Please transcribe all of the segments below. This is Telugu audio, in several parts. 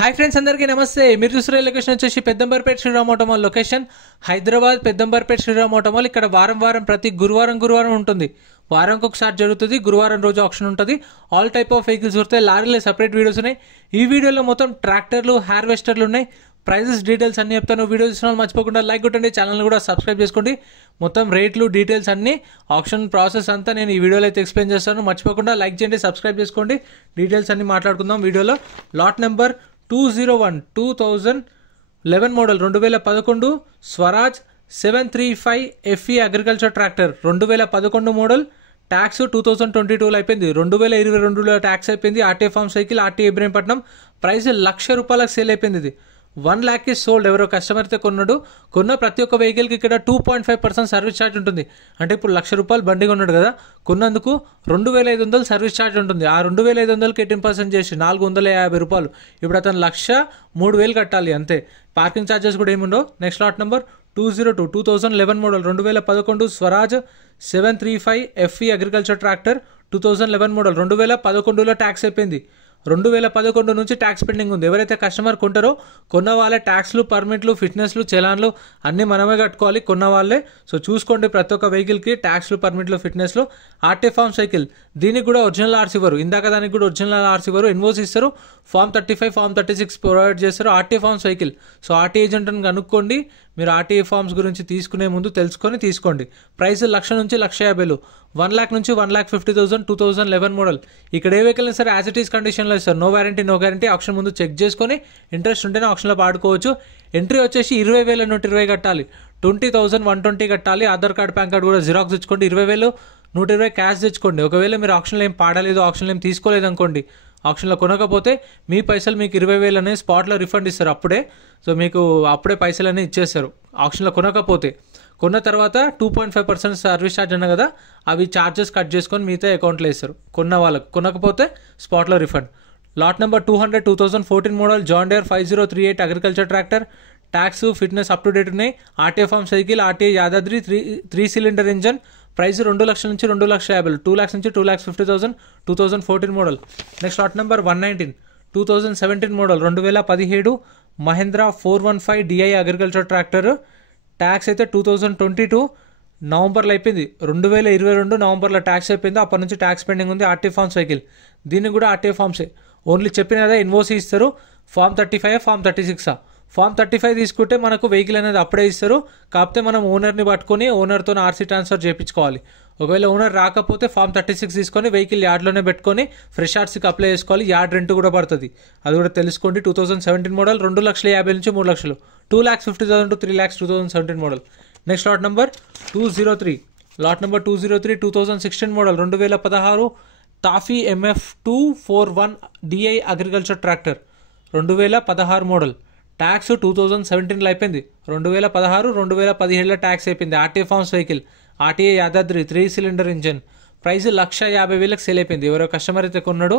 హాయ్ ఫ్రెండ్స్, అందరికీ నమస్తే. మీరు చూస్తున్న లొకేషన్ వచ్చేసి Peddamberpet Shriram automall location, Hyderabad Peddamberpet Shriram automall. ఇక్కడ వారం ప్రతి గురువారం ఉంటుంది. వారంకి ఒకసారి జరుగుతుంది. గురువారం రోజు ఆప్షన్ ఉంటుంది. ఆల్ టైప్ ఆఫ్ వెహికల్స్ దొరుకుతాయి. లారీలో సపరేట్ వీడియోస్ ఉన్నాయి. ఈ వీడియోలో మొత్తం ట్రాక్టర్లు, హార్వెస్టర్లు ఉన్నాయి. ప్రైజెస్, డీటెయిల్స్ అన్ని చెప్తాను. వీడియో చూసిన మర్చిపోకుండా లైక్ కొట్టండి, ఛానల్ కూడా సబ్స్క్రైబ్ చేసుకోండి. మొత్తం రేట్లు, డీటెయిల్స్ అన్ని, ఆప్షన్ ప్రాసెస్ అంతా నేను ఈ వీడియోలో అయితే ఎక్స్ప్లెయిన్ చేస్తాను. మర్చిపోకుండా లైక్ చేయండి, సబ్స్క్రైబ్ చేసుకోండి. డీటెయిల్స్ అన్ని మాట్లాడుకుందాం వీడియోలో. Lot number 201 2011 model 2011 Swaraj 735 FE agriculture tractor 2011 model. Tax 2022లో అయిపోయింది. 2022లో ట్యాక్స్ అయిపోయింది. RTA form cycle, RTA Ibrahimpatnam. Price ₹1,00,000 sale అయిపోయింది. ఇది 1 lakh సోల్డ్. ఎవరో కస్టమర్ అయితే కొన్న ప్రతి ఒక్క వెహికల్కి ఇక్కడ 2.5% సర్వీస్ ఛార్జ్ ఉంటుంది. అంటే ఇప్పుడు ₹1,00,000 బండి కొన్నాడు కదా, కొన్నందుకు 2,500 సర్వీస్ ఛార్జ్ ఉంటుంది. ఆ 2,500కి 18% చేసి ₹450. ఇప్పుడు అతను 1,03,000 కట్టాలి అంతే. పార్కింగ్ ఛార్జెస్ కూడా ఏముండవు. Next lot number 202 2011 model 2011 Swaraj 735 FE agriculture tractor 2011 model. 2011లో ట్యాక్స్ అయిపోయింది. 2011 నుంచి ట్యాక్స్ పెండింగ్ ఉంది. ఎవరైతే కస్టమర్ కొంటారో కొన్న వాళ్ళే ట్యాక్స్లు, పర్మిట్లు, ఫిట్నెస్లు, చలాన్లు అన్నీ మనమే కట్టుకోవాలి, కొన్న వాళ్ళే. సో చూసుకోండి, ప్రతి ఒక్క వెహికల్కి ట్యాక్స్లు, పర్మిట్లు, ఫిట్నెస్లు. ఆర్టీఏ ఫార్మ్ సైకిల్, దీనికి కూడా ఒరిజినల్ ఆర్సీ ఇవ్వరు. ఇందాక దానికి కూడా ఒరిజినల్ ఆర్సీ ఇవ్వరు. ఎన్ఓసి ఇస్తారు. ఫార్మ్ 35, ఫార్మ్ 36 ప్రొవైడ్ చేస్తారు. RTA form cycle. So RTA ఏజెంట్ని కనుక్కోండి. మీరు ఆర్టీఏ ఫార్మ్స్ గురించి తీసుకునే ముందు తెలుసుకొని తీసుకోండి. ప్రైస్ 1,00,000 నుంచి 1,50,000, 1 lakh నుంచి 1,50,000. 2011 మోడల్. ఇక్కడ ఏ వెహికల్ సరే యాజ్ ఇట్ ఈస్ కండిషన్లో ఇస్తారు. No warranty, no guarantee. Auction ముందు చెక్ చేసుకొని ఇంట్రెస్ట్ ఉంటేనే ఆప్షన్లో పాడుకోవచ్చు. ఎంట్రీ వచ్చేసి 20,000 120 కట్టాలి. 20,000 120 కట్టాలి. ఆధార్ కార్డ్, పాన్ కార్డ్ కూడా జిరాక్స్ తెచ్చుకోండి. 20,000 120 క్యాష్ తెచ్చుకోండి. ఒకవేళ మీరు ఆప్షన్లో ఏం పాడలేదు, ఆప్షన్లో ఏం తీసుకోలేదు అనుకోండి, ఆప్షన్లో కొనకపోతే మీ పైసలు మీకు 20,000 అనేది స్పాట్లో రిఫండ్ ఇస్తారు అప్పుడే. సో మీకు అప్పుడే పైసలు అనేవి ఇచ్చేస్తారు ఆప్షన్లో కొనకపోతే. కొన్న తర్వాత 2.5% సర్వీస్ ఛార్జ్ అన్న కదా, అవి ఛార్జెస్ కట్ చేసుకొని మిగతా అకౌంట్లో వేస్తారు కొన్న వాళ్ళకు. కొనకపోతే స్పాట్లో refund. Lot number 200 2014 model John Deere 5038 agriculture tractor. Tax, fitness up to date ఉన్నాయి. RTA form cycle, RTA Yadadri 3 cylinder engine. Price 2,00,000 నుంచి 2,50,000, 2 lakhs నుంచి 2,50,000. 2014 model. Next lot number 119 2017 model 2017 Mahindra 415 DI agriculture tractor. Tax అయితే 2022 నవంబర్లో అయిపోయింది. 2022 నవంబర్లో ట్యాక్స్ అయిపోయింది. అప్పటి నుంచి ట్యాక్స్ పెండింగ్ ఉంది. ఆర్టీఏ ఫార్మ్ సైకిల్, దీనికి కూడా ఆర్టీఏ ఫార్మ్సే. ఓన్లీ చెప్పిన కదా ఎన్ఓసి ఇస్తారు. Form 35, form 36. ఫార్మ్ 35 తీసుకుంటే మనకు వెహికల్ అనేది అప్పుడే ఇస్తారు. కాకపోతే మనం ఓనర్ని పట్టుకొని ఓనర్తో ఆర్సీ ట్రాన్స్ఫర్ చేయించుకోవాలి. ఒకవేళ ఓనర్ రాకపోతే ఫార్మ్ 36 తీసుకొని వెహికల్ యార్డ్లోనే పెట్టుకొని ఫ్రెష్ ఆర్సీకి అప్లై చేసుకోవాలి. యార్డ్ రెంట్ కూడా పడుతుంది, అది కూడా తెలుసుకోండి. 2017 మోడల్ 2,50,000 నుంచి 3,00,000, 2,50,000 to 3 lakhs. 2017 model. Next lot number 203 lot number 203 2016 model 2016 TAFE MF 241 DI agriculture tractor 2016 model. Tax 2017లో అయిపోయింది. 2016, 2017లో ట్యాక్స్ అయిపోయింది. RTA forms vehicle, RTA Yadadri 3 cylinder engine. Price 1,50,000 sale అయిపోయింది. ఎవరో కస్టమర్ అయితే కొన్నాడు,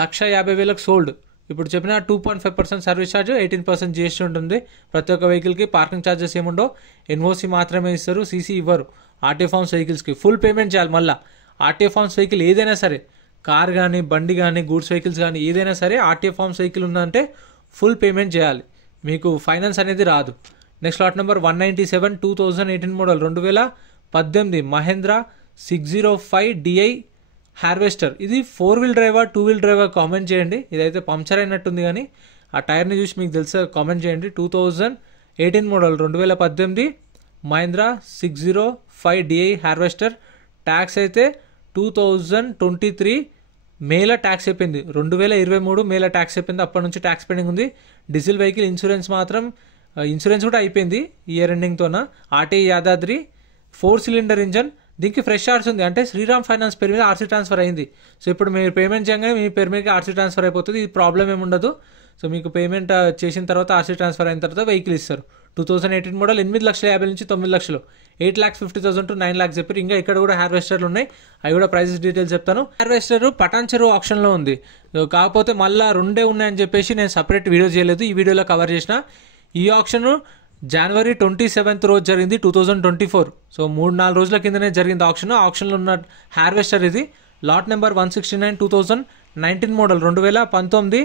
1,50,000 సోల్డ్. ఇప్పుడు చెప్పిన 2.5% సర్వీస్ ఛార్జ్, 18% GST ఉంటుంది. ప్రతి ఒక్క వెహికల్కి పార్కింగ్ ఛార్జెస్ ఏముండవు. ఎన్ఓసి మాత్రమే ఇస్తారు, సీసీ ఇవ్వరు. ఆర్టీఏ ఫార్మ్స్ వెహికల్స్కి ఫుల్ పేమెంట్ చేయాలి. మళ్ళీ ఆర్టీఏ ఫార్మ్స్ వెహికల్ ఏదైనా సరే, కార్ కానీ, బండి కానీ, గూడ్స్ వెహికల్స్ కానీ ఏదైనా సరే, ఆర్టీఏ ఫార్మ్స్ వెహికల్ ఉందంటే ఫుల్ పేమెంట్ చేయాలి. మీకు ఫైనాన్స్ అనేది రాదు. Next lot number 197 2018 model 2018 Mahindra 605 DI harvester. ఇది 4-wheel డ్రైవా, 2-wheel డ్రైవా కామెంట్ చేయండి. ఇదైతే పంక్చర్ అయినట్టుంది కానీ ఆ టైర్ని చూసి మీకు తెలుసా కామెంట్ చేయండి. 2018 model 2018 Mahindra 605 DI harvester. Tax అయితే 2023 మేలో ట్యాక్స్ అయిపోయింది. 2023 మేలో ట్యాక్స్ అయిపోయింది. అప్పటి నుంచి ట్యాక్స్ పెండింగ్ ఉంది. డీజిల్ వెహికల్ ఇన్సూరెన్స్ మాత్రం, ఇన్సూరెన్స్ కూడా అయిపోయింది ఇయర్ ఎండింగ్తోన. RTA Yadadri 4 cylinder engine. దీనికి ఫ్రెష్ ఆర్సీ ఉంది. అంటే శ్రీరామ్ ఫైనాన్స్ పేరు మీద ఆర్సీ ట్రాన్స్ఫర్ అయింది. సో ఇప్పుడు మీరు పేమెంట్ చేయగానే మీ పేరు మీద ఆర్సీ ట్రాన్స్ఫర్ అయిపోతుంది. ఇది ప్రాబ్లం ఏముండదు. సో మీకు పేమెంట్ చేసిన తర్వాత ఆర్సీ ట్రాన్స్ఫర్ అయిన తర్వాత వెహికల్ ఇస్తారు. 2018 మోడల్ 8,50,000 నుంచి 9,00,000, 8,50,000 to 9 lakhs చెప్పారు. ఇంకా ఇక్కడ కూడా హార్వెస్టర్లు ఉన్నాయి, అవి కూడా ప్రైసెస్ డీటెయిల్స్ చెప్తాను. హార్వెస్టర్ పటాన్ చెరువు ఆప్షన్లో ఉంది. కాకపోతే మళ్ళీ 2 ఉన్నాయని చెప్పేసి నేను సపరేట్ వీడియో చేయలేదు, ఈ వీడియోలో కవర్ చేసిన. ఈ ఆప్షన్ January 27th రోజు జరిగింది 2024. సో 3-4 రోజుల కిందనే జరిగింది ఆప్షన్. ఆప్షన్లో ఉన్న హార్వెస్టర్ ఇది. Lot number 169 2019 model 2019.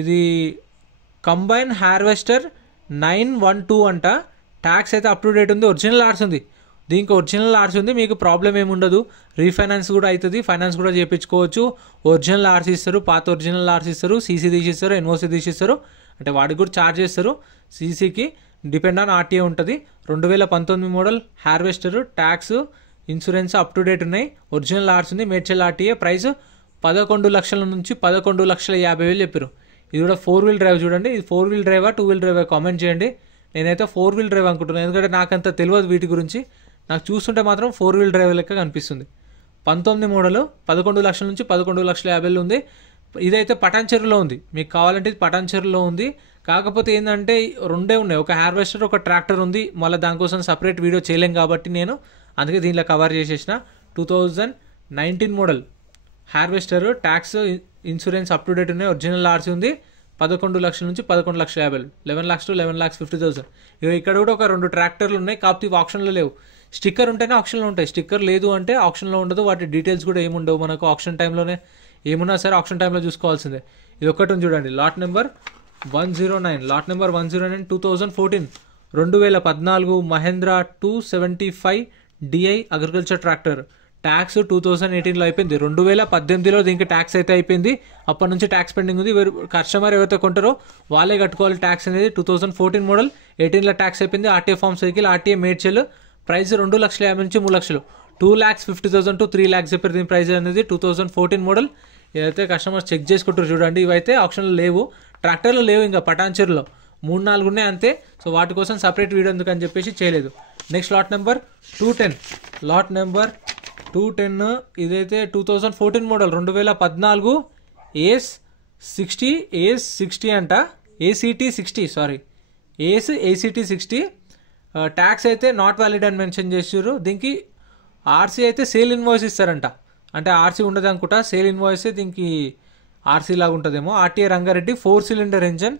ఇది కంబైన్ హార్వెస్టర్ 912 అంట. ట్యాక్స్ అయితే అప్ టు డేట్ ఉంది. ఒరిజినల్ ఆర్ట్స్ ఉంది, దీనికి ఒరిజినల్ ఆర్ట్స్ ఉంది. మీకు ప్రాబ్లం ఏమి ఉండదు. రీఫైనాన్స్ కూడా అవుతుంది, ఫైనాన్స్ కూడా చేయించుకోవచ్చు. ఒరిజినల్ ఆర్ట్స్ ఇస్తారు, పాత ఒరిజినల్ ఆర్ట్స్ ఇస్తారు, సీసీ తీసిస్తారు, ఎన్ఓసీ తీసిస్తారు. అంటే వాడికి కూడా ఛార్జ్ చేస్తారు. సీసీకి డిపెండ్ ఆన్ ఆర్టీఏ ఉంటుంది. 2019 model harvester, tax, insurance up to date ఉన్నాయి. ఒరిజినల్ ఆర్ట్స్ ఉంది, మేడ్చల్ ఆర్టీఏ. ప్రైస్ 11 లక్షల నుంచి 11,50,000 చెప్పారు. ఇది కూడా 4 వీల్ డ్రైవ్. చూడండి, ఇది 4 వీల్ డ్రైవా 2 వీల్ డ్రైవా కామెంట్ చేయండి. నేనైతే 4 వీల్ డ్రైవ్ అనుకుంటున్నాను, ఎందుకంటే నాకంత తెలియదు వీటి గురించి. నాకు చూస్తుంటే మాత్రం 4 వీల్ డ్రైవ్ లెక్క కనిపిస్తుంది. 19 మోడల్ 11 లక్షల నుంచి 11,50,000 ఉంది. ఇదైతే పటాన్చెరులో ఉంది, మీకు కావాలంటే ఇది పటాన్చెరులో ఉంది. కాకపోతే ఏంటంటే రెండే ఉన్నాయి, ఒక హార్వెస్టర్ ఒక ట్రాక్టర్ ఉంది. మళ్ళీ దానికోసం సపరేట్ వీడియో చేయలేం కాబట్టి నేను అందుకే దీనిలో కవర్ చేసేసిన. 2019 model harvester, tax, insurance up to date ఉన్నాయి. ఒరిజినల్ ఆర్సీ ఉంది. 11 లక్షల నుంచి 11,50,000, 11 lakhs to 11,50,000. ఇక్కడ కూడా ఒక 2 ట్రాక్టర్లు ఉన్నాయి, కాకపోతే ఇవి ఆప్షన్లో లేవు. స్టిక్కర్ ఉంటేనే ఆప్షన్లో ఉంటాయి, స్టిక్కర్ లేదు అంటే ఆప్షన్లో ఉండదు. వాటి డీటెయిల్స్ కూడా ఏముండవు మనకు. ఆప్షన్ టైంలోనే ఏమున్నా సరే ఆప్షన్ టైంలో చూసుకోవాల్సిందే. ఇది ఒకటి ఉంది చూడండి, lot number 109. Lot number 109 2014 2014 Mahindra 275 DI agriculture tractor. Tax 2018లో అయిపోయింది. 2018లో దీనికి ట్యాక్స్ అయితే అయిపోయింది. అప్పటి నుంచి ట్యాక్స్ పెండింగ్ ఉంది. కస్టమర్ ఎవరైతే కొంటారో వాళ్ళే కట్టుకోవాలి ట్యాక్స్ అనేది. 2014 మోడల్, 18లో ట్యాక్స్ అయిపోయింది. RTA form cycle, RTA Medchal. Price 2,50,000 నుంచి 3 లక్షలు, 2,50,000 to 3 lakhs చెప్పారు దీని ప్రైస్ అనేది. 2014 మోడల్. ఏదైతే కస్టమర్స్ చెక్ చేసుకుంటారు చూడండి. ఇవైతే ఆప్షన్లో లేవు, ట్రాక్టర్లో లేవు, ఇంకా పటాన్చెరులో 3-4 ఉన్నాయి అంతే. సో వాటి కోసం సపరేట్ వీడియో ఎందుకని చెప్పేసి చేయలేదు. Next lot number 210. Lot number 210 ఇదైతే 2014 మోడల్, 2014 ACT 60 అంట. ACT 60 sorry, ACT 60. ట్యాక్స్ అయితే నాట్ వ్యాలిడ్ అని మెన్షన్ చేసారు. దీనికి ఆర్సీ అయితే సేల్ ఇన్వాయిస్ ఇస్తారంట. అంటే ఆర్సీ ఉండదు అనుకుంటా, సేల్ ఇన్వాయిస్ దీనికి ఆర్సీ లాగా ఉంటుందేమో. RTA Rangareddy 4 cylinder engine.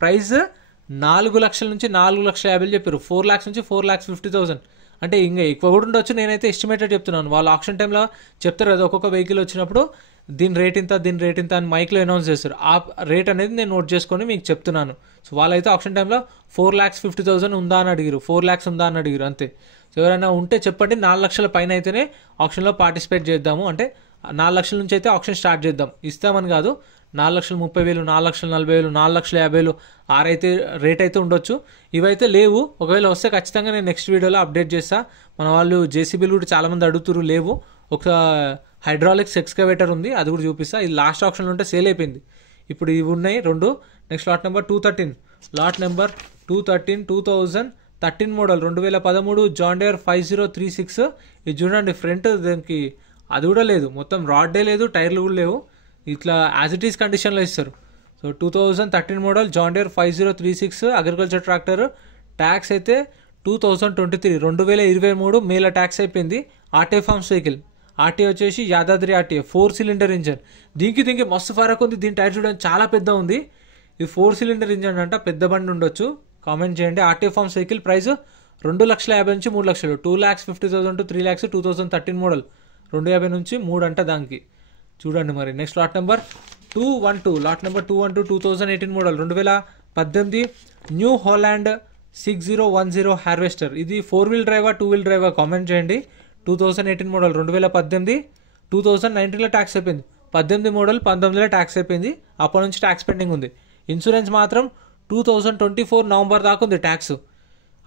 Price 4 లక్షల నుంచి 4,50,000 చెప్పారు. 4 lakhs నుంచి 4,50,000. అంటే ఇంకా ఎక్కువ కూడా ఉండొచ్చు, నేనైతే ఎస్టిమేటెడ్ చెప్తున్నాను. వాళ్ళు ఆప్షన్ టైంలో చెప్తారు కదా, ఒక్కొక్క వెహికల్ వచ్చినప్పుడు దీని రేట్ ఇంత, దీని రేట్ ఇంత అని మైక్లో అనౌన్స్ చేస్తారు. ఆ రేట్ అనేది నేను నోట్ చేసుకొని మీకు చెప్తున్నాను. సో వాళ్ళైతే ఆప్షన్ టైంలో 4,50,000 ఉందా అని అడిగారు, 4 lakhs ఉందా అని అడిగారు అంతే. సో ఎవరైనా ఉంటే చెప్పండి. 4 లక్షల పైన అయితేనే ఆప్షన్లో పార్టిసిపేట్ చేద్దాము. అంటే 4 లక్షల నుంచి అయితే ఆప్షన్ స్టార్ట్ చేద్దాం. ఇస్తామని కాదు, 4,30,000, 4,40,000, 4,50,000 ఆరైతే రేట్ అయితే ఉండొచ్చు. ఇవైతే లేవు. ఒకవేళ వస్తే ఖచ్చితంగా నేను నెక్స్ట్ వీడియోలో అప్డేట్ చేస్తా. మన వాళ్ళు జేసీబీలు కూడా చాలామంది అడుగుతున్నారు, లేవు. ఒక హైడ్రాలిక్స్ ఎక్స్కవేటర్ ఉంది, అది కూడా చూపిస్తా. ఇది లాస్ట్ ఆప్షన్లో ఉంటే సేల్ అయిపోయింది. ఇప్పుడు ఇవి ఉన్నాయి 2. Next lot number 213. Lot number 213 2013 model, 2013 John Deere 5036. ఇది చూడండి, ఫ్రంట్ దానికి అది కూడా లేదు, మొత్తం రాడ్డే లేదు, టైర్లు కూడా లేవు. ఇట్లా యాజ్ ఇట్ ఈస్ కండిషన్లో ఇస్తారు. So 2013 model John Deere 5036 agriculture tractor. Tax అయితే 2023 2023 మేలో ట్యాక్స్ అయిపోయింది. RTA forms vehicle. ఆర్టీఏ వచ్చేసి యాదాద్రి ఆర్టీఏ 4 cylinder ఇంజన్. దీనికి మస్తు ఫరక్ ఉంది. దీని టైర్ చూడండి చాలా పెద్ద ఉంది. ఇది 4 cylinder ఇంజన్ అంట, పెద్ద బండి ఉండొచ్చు. కామెంట్ చేయండి. RTA forms vehicle. ప్రైస్ 2,50,000 నుంచి 3 లక్షలు, 2,50,000 to 3 lakhs. 2013 మోడల్, 250 నుంచి 3 అంట దానికి. చూడండి మరి. Next lot number 212. Lot number 212 2018 model, 2018 new Holland 6010 harvester. ఇది 4 వీల్ డ్రైవా 2 వీల్ డ్రైవా కామెంట్ చేయండి. 2018 మోడల్, 2018 2019లో ట్యాక్స్ అయిపోయింది. 18 మోడల్ 19లో ట్యాక్స్ అయిపోయింది. అప్పటి నుంచి ట్యాక్స్ పెండింగ్ ఉంది. ఇన్సూరెన్స్ మాత్రం 2024 నవంబర్ దాకా ఉంది tax.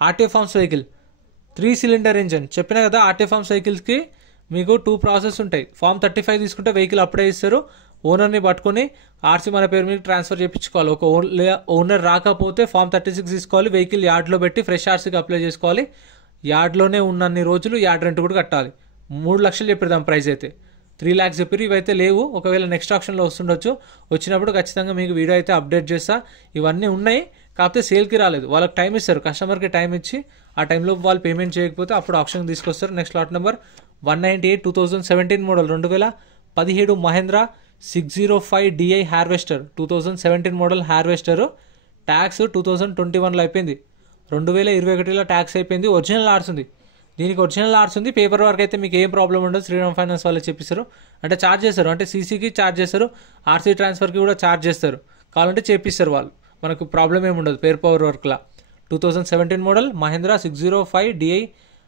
RTA forms vehicle 3 cylinder engine. చెప్పినా కదా, ఆర్టీఏ ఫార్మ్స్ వెహికల్స్కి మీకు 2 ప్రాసెస్ ఉంటాయి. ఫామ్ 35 తీసుకుంటే వెహికల్ అప్పుడే ఇస్తారు. ఓనర్ని పట్టుకొని ఆర్సీ మన పేరు మీద ట్రాన్స్ఫర్ చేయించుకోవాలి. ఒక ఓనర్ రాకపోతే ఫామ్ 36 తీసుకోవాలి. వెహికల్ యార్డ్లో పెట్టి ఫ్రెష్ ఆర్సీకి అప్లై చేసుకోవాలి. యార్డ్లోనే ఉన్నన్ని రోజులు యార్డ్ రెంట్ కూడా కట్టాలి. 3 లక్షలు చెప్పారు దాని ప్రైస్ అయితే. 3 lakhs చెప్పారు. ఇవైతే లేవు. ఒకవేళ నెక్స్ట్ ఆప్షన్లో వస్తుండొచ్చు. వచ్చినప్పుడు ఖచ్చితంగా మీకు వీడియో అయితే అప్డేట్ చేస్తా. ఇవన్నీ ఉన్నాయి, కాకపోతే సేల్కి రాలేదు. వాళ్ళకి టైం ఇస్తారు, కస్టమర్కి టైం ఇచ్చి ఆ టైంలో వాళ్ళు పేమెంట్ చేయకపోతే అప్పుడు ఆప్షన్ తీసుకొస్తారు. Next lot number 198 2017 model, 2017 Mahindra 605 DI harvester. 2017 model harvester. Tax 2021లో అయిపోయింది. 2021లో ట్యాక్స్ అయిపోయింది. ఒరిజినల్ ఆర్ట్స్ ఉంది దీనికి, ఒరిజినల్ ఆర్ట్స్ ఉంది. పేపర్ వర్క్ అయితే మీకు ఏం ప్రాబ్లం ఉండదు. శ్రీరామ్ ఫైనాన్స్ వాళ్ళు చెప్పిస్తారు. అంటే ఛార్జ్ చేస్తారు, అంటే సీసీకి ఛార్జ్ చేస్తారు, ఆర్సీ ట్రాన్స్ఫర్కి కూడా ఛార్జ్ చేస్తారు. కావాలంటే చేపిస్తారు వాళ్ళు. మనకు ప్రాబ్లం ఏమి ఉండదు పేర్ పవర్ వర్క్లా. 2017 model Mahindra 605 DI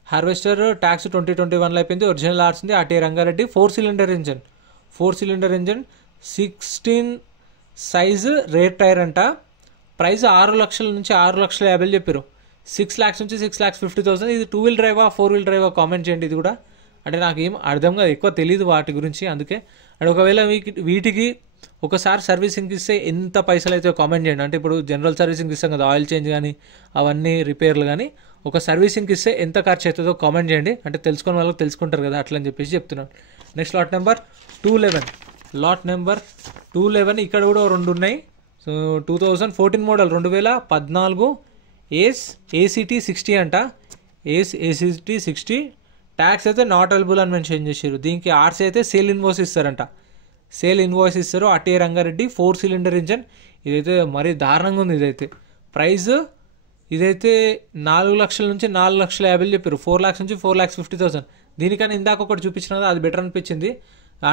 harvester, tax 2021లో అయిపోయింది. ఒరిజినల్ ఆర్స్ ఉంది. RTI Rangareddy. 4 cylinder engine 16 size rear tyre అంట. ప్రైస్ 6 లక్షల నుంచి 6,50,000 చెప్పారు. 6 lakhs నుంచి 6,50,000. ఇది 2 wheel డ్రైవా 4 wheel డ్రైవా కామెంట్ చేయండి. ఇది కూడా అంటే నాకు ఏం అర్థం కాదు, ఎక్కువ తెలియదు వాటి గురించి, అందుకే. అండ్ ఒకవేళ వీటికి ఒకసారి సర్వీసింగ్ ఇస్తే ఎంత పైసలు అయితే కామెంట్ చేయండి. అంటే ఇప్పుడు జనరల్ సర్వీసింగ్ ఇస్తాం కదా, ఆయిల్ చేంజ్ కానీ అవన్నీ రిపేర్లు కానీ, ఒక సర్వీసింగ్ ఇస్తే ఎంత ఖర్చు అవుతుందో కామెంట్ చేయండి. అంటే తెలుసుకుని వాళ్ళకి తెలుసుకుంటారు కదా, అట్లా అని చెప్పేసి చెప్తున్నాను. నెక్స్ట్ లాట్ నెంబర్ 211 ఇక్కడ కూడా 2 ఉన్నాయి. సో 2014 మోడల్ 2014 ACT 60 అంట. ACT 60 ట్యాక్స్ అయితే నాట్ అవైలబుల్ అని మెన్షన్ చేశారు. దీనికి ఆర్సీ అయితే సేల్ ఇన్వాయిస్ ఇస్తారంట. ఆర్టీఐ రంగారెడ్డి. 4 cylinder engine. ఇదైతే మరీ దారుణంగా ఉంది. ఇదైతే ప్రైస్ ఇదైతే 4 లక్షల నుంచి 4,50,000 చెప్పారు. 4 lakhs నుంచి 4,50,000. దీనికన్నా ఇందాక ఒకటి చూపించిన అది బెటర్ అనిపించింది.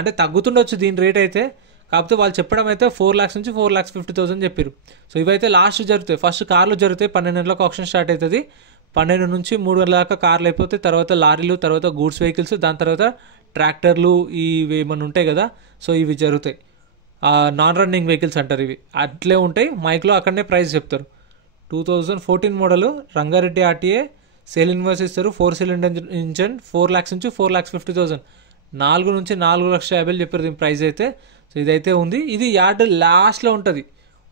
అంటే తగ్గుతుండొచ్చు దీని రేట్ అయితే, కాకపోతే వాళ్ళు చెప్పడం అయితే 4 lakhs నుంచి 4,50,000 చెప్పారు. సో ఇవైతే లాస్ట్ జరుగుతాయి. ఫస్ట్ కార్లు జరుగుతాయి, 12 గంటలకు ఆప్షన్ స్టార్ట్ అవుతుంది. 12 నుంచి 3 గంటల దాకా కార్లు అయిపోతాయి. తర్వాత లారీలు, తర్వాత గూడ్స్ వెహికల్స్, దాని తర్వాత ట్రాక్టర్లు, ఇవి ఏమైనా ఉంటాయి కదా, సో ఇవి జరుగుతాయి. నాన్ రన్నింగ్ వెహికల్స్ అంటారు ఇవి, అట్లే ఉంటాయి. మైక్లో అక్కడనే ప్రైస్ చెప్తారు. 2014 model Rangareddy RTA. Sale invoice ఇస్తారు. 4 సిలిండర్ ఇంజన్. 4 lakhs నుంచి 4,50,000. 4 నుంచి 4,50,000 చెప్పారు దీని ప్రైస్ అయితే. సో ఇదైతే ఉంది. ఇది యార్డ్ లాస్ట్లో ఉంటుంది.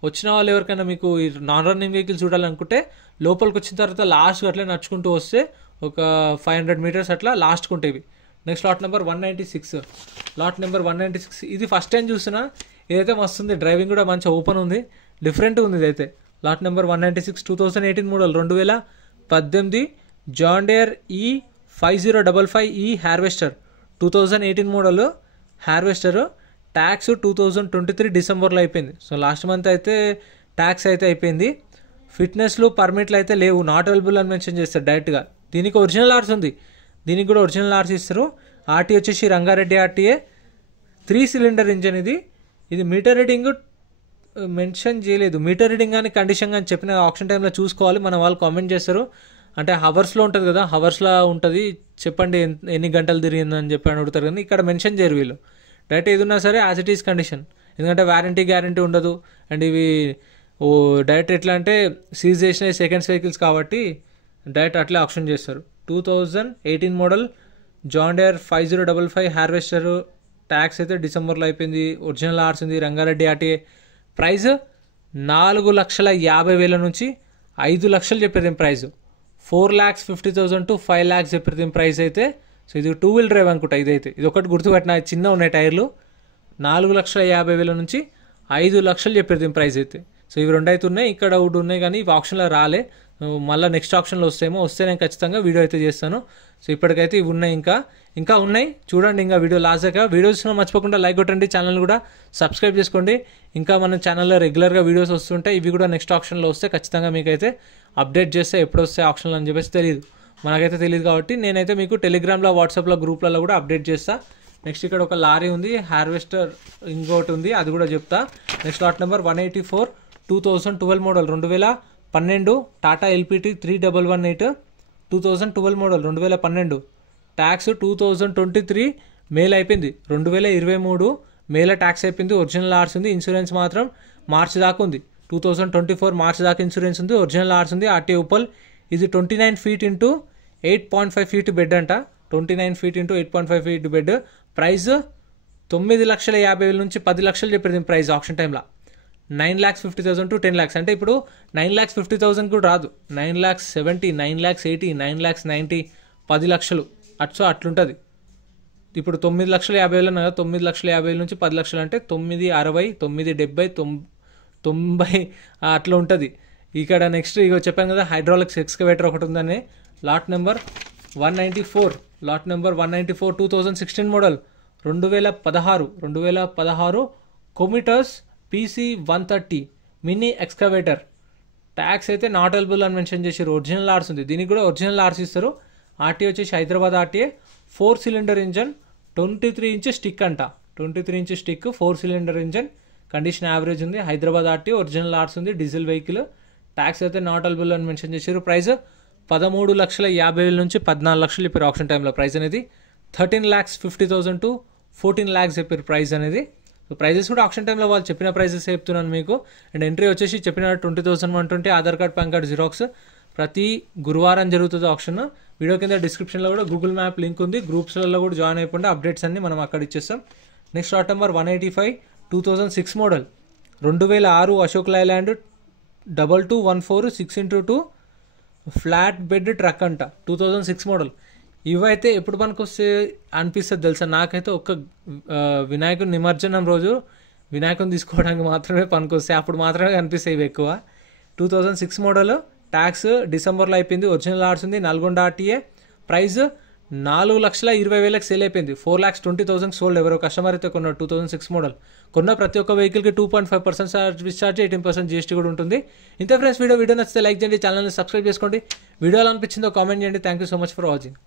వచ్చిన వాళ్ళు ఎవరికైనా మీకు ఈ నాన్ రన్నింగ్ వెహికల్స్ చూడాలనుకుంటే లోపలికి వచ్చిన తర్వాత లాస్ట్ అట్లా నడుచుకుంటూ వస్తే ఒక 500 meters అట్లా లాస్ట్కి ఉంటాయి. Next lot number 196. ఇది ఫస్ట్ టైం చూస్తున్నా. ఇదైతే మస్తు ఉంది. డ్రైవింగ్ కూడా మంచిగా ఓపెన్ ఉంది, డిఫరెంట్ ఉంది ఇదైతే. Lot number 196 2018 model 2018 John Deere E5055 harvester. 2018 model harvester. Tax 2023 డిసెంబర్లో అయిపోయింది. సో లాస్ట్ మంత్ అయితే ట్యాక్స్ అయితే అయిపోయింది. ఫిట్నెస్లు పర్మిట్లు అయితే లేవు, నాట్ అవైలబుల్ అని మెన్షన్ చేస్తారు డైరెక్ట్గా. దీనికి ఒరిజినల్ ఆర్స్ ఉంది. దీనికి కూడా ఒరిజినల్ ఆర్స్ ఇస్తారు. ఆర్టీ వచ్చేసి రంగారెడ్డి ఆర్టీఏ. 3 cylinder engine. ఇది మీటర్ రీడింగ్ మెన్షన్ చేయలేదు. మీటర్ రీడింగ్ కానీ కండిషన్ కానీ చెప్పిన ఆప్షన్ టైంలో చూసుకోవాలి. మన వాళ్ళు కామెంట్ చేస్తారు. అంటే హవర్స్లో ఉంటుంది కదా, హవర్స్లో ఉంటుంది, చెప్పండి ఎన్ని గంటలు తిరిగిందని చెప్పి అని అడుగుతారు. కానీ ఇక్కడ మెన్షన్ చేయరు వీళ్ళు. డైరెక్ట్ ఏది ఉన్నా సరే యాజ్ ఇట్ ఈస్ కండిషన్, ఎందుకంటే గ్యారంటీ ఉండదు. అండ్ ఇవి డైరెక్ట్ ఎట్లా అంటే సీజ్ చేసిన సెకండ్స్ వెహికల్స్ కాబట్టి డైరెక్ట్ అట్లే ఆప్షన్ చేస్తారు. 2018 model John Deere 5055 harvester. Tax అయితే డిసెంబర్లో అయిపోయింది. ఒరిజినల్ ఆర్స్ ఉంది. రంగారెడ్డి ఆర్టీఏ. ప్రైస్ 4,50,000 నుంచి 5 లక్షలు చెప్పారు దీని ప్రైస్. 4,50,000 to 5 lakhs చెప్పారు దీని ప్రైస్ అయితే. సో ఇది 2 wheel డ్రైవ్ అనుకుంటా. ఇదైతే ఇది ఒకటి గుర్తుపెట్టిన, చిన్న ఉన్నాయి టైర్లు. 4,50,000 నుంచి 5 లక్షలు చెప్పారు దీని ప్రైస్ అయితే. సో ఇవి 2 అయితే ఉన్నాయి. ఇక్కడ ఒకటి ఉన్నాయి కానీ ఇవి ఆప్షన్లో రాలే. మళ్ళీ నెక్స్ట్ ఆప్షన్లో వస్తే నేను ఖచ్చితంగా వీడియో అయితే చేస్తాను. సో ఇప్పటికైతే ఇవి ఉన్నాయి. ఇంకా ఉన్నాయి చూడండి. ఇంకా వీడియో లాస్ట్ దాకా వీడియో చూసినా మర్చిపోకుండా లైక్ కొట్టండి. ఛానల్ కూడా సబ్స్క్రైబ్ చేసుకోండి. ఇంకా మన ఛానల్లో రెగ్యులర్గా వీడియోస్ వస్తుంటాయి. ఇవి కూడా నెక్స్ట్ ఆప్షన్లో వస్తే ఖచ్చితంగా మీకైతే అప్డేట్ చేస్తే ఎప్పుడు వస్తాయి ఆప్షన్లో అని చెప్పేసి తెలియదు, మనకైతే తెలియదు. కాబట్టి నేనైతే మీకు టెలిగ్రామ్లో, వాట్సాప్లో, గ్రూప్లలో కూడా అప్డేట్ చేస్తా. నెక్స్ట్ ఇక్కడ ఒక లారీ ఉంది, హార్వెస్టర్ ఇంకోటి ఉంది, అది కూడా చెప్తా. Next lot number 184 2012 model 2012 Tata LPT 3118. 2012 model 2012. Tax 2023 male అయిపోయింది. 2023 మేల ట్యాక్స్ అయిపోయింది. ఒరిజినల్ ఆర్స్ ఉంది. ఇన్సూరెన్స్ మాత్రం మార్చి దాకా ఉంది. 2024 మార్చి దాకా ఇన్సూరెన్స్ ఉంది. ఒరిజినల్ ఆర్స్ ఉంది. ఆర్టీఏ ఉప్పల్. ఇది 29 feet into 8.5 feet బెడ్ అంట. 29 feet into 8.5 feet bed. Price 9,50,000 నుంచి 10 లక్షలు చెప్పారు దీని ప్రైస్ ఆప్షన్ టైంలో. 9,50,000 to 10 lakhs. అంటే ఇప్పుడు 9,50,000 కూడా రాదు. 9,70,000, 9,80,000, 9,90,000, 10 లక్షలు అట్లుంటుంది. ఇప్పుడు 9,50,000 కదా, 9,50,000 నుంచి 10 లక్షలు అంటే 9,60,000, 9,70,000, 90 అట్లా ఉంటుంది. ఇక్కడ నెక్స్ట్ ఇక చెప్పాను కదా, హైడ్రాలిక్స్ ఎక్స్కవేటర్ ఒకటి ఉందని. Lot number 194 2016 model 2016 కొమిటస్ PC130 mini excavator. Tax అయితే నాట్ అవైలబుల్ అని మెన్షన్ చేశారు. ఒరిజినల్ ఆర్స్ ఉంది. దీనికి కూడా ఒరిజినల్ ఆర్స్ ఇస్తారు. ఆర్టీఏ వచ్చేసి Hyderabad RTA. 4 cylinder engine. 23 inch stick అంట. 23 inch stick, 4 cylinder engine. Condition average ఉంది. హైదరాబాద్ ఆర్టీ, ఒరిజినల్ ఆర్ట్స్ ఉంది, డీజిల్ వెహికల్. ట్యాక్స్ అయితే నాట్ అవైలబుల్ అని మెన్షన్ చేశారు. ప్రైస్ 13,50,000 నుంచి 14 లక్షలు చెప్పారు ఆప్షన్ టైంలో. ప్రైస్ అనేది 13,50,000 to 14 lakhs చెప్పారు ప్రైస్ అనేది. సో ప్రైజెస్ కూడా ఆప్షన్ టైంలో వాళ్ళు చెప్పిన ప్రైజెస్ చెప్తున్నాను మీకు. అండ్ ఎంట్రీ వచ్చేసి చెప్పిన 20,120, Aadhaar card, pan card xerox. ప్రతి గురువారం జరుగుతుంది ఆప్షన్. వీడియో కింద డిస్క్రిప్షన్లో కూడా గూగుల్ మ్యాప్ లింక్ ఉంది. గ్రూప్స్లలో కూడా జాయిన్ అయిపోండి. అప్డేట్స్ అన్ని మనం అక్కడ ఇచ్చేస్తాం. Next lot number 185, 2006 model, 2006 Ashok Leyland 2214 6x2 flat bed truck అంట, 2006 మోడల్. ఇవైతే ఎప్పుడు పనికొస్తే అనిపిస్తుంది తెలుసా, నాకైతే ఒక్క వినాయకుని నిమజ్జనం రోజు వినాయకుని తీసుకోవడానికి మాత్రమే పనికొస్తాయి. అప్పుడు మాత్రమే కనిపిస్తాయి ఇవి ఎక్కువ. 2006 మోడల్. ట్యాక్స్ డిసెంబర్లో అయిపోయింది. ఒరిజినల్ ఆర్ట్స్ ఉంది. నల్గొండ ఆర్టీఏ. ప్రైస్ 4,20,000 సేల్ అయిపోయింది. 4,20,000 సోల్డ్. ఎవరో కస్టమర్ అయితే కొన్నారు 2006 మోడల్. కొన్న ప్రతి ఒక్క వెహికల్కి 2.5% సర్వీస్ ఛార్జ్, 18% జీఎస్టీ కూడా ఉంటుంది. ఇంతే ఫ్రెండ్స్, వీడియో నచ్చితే లైక్ చేయండి, ఛానల్ని సబ్స్క్రైబ్ చేసుకోండి. వీడియో ఎలా అనిపించిందో కామెంట్ చేయండి. Thank you so much for watching.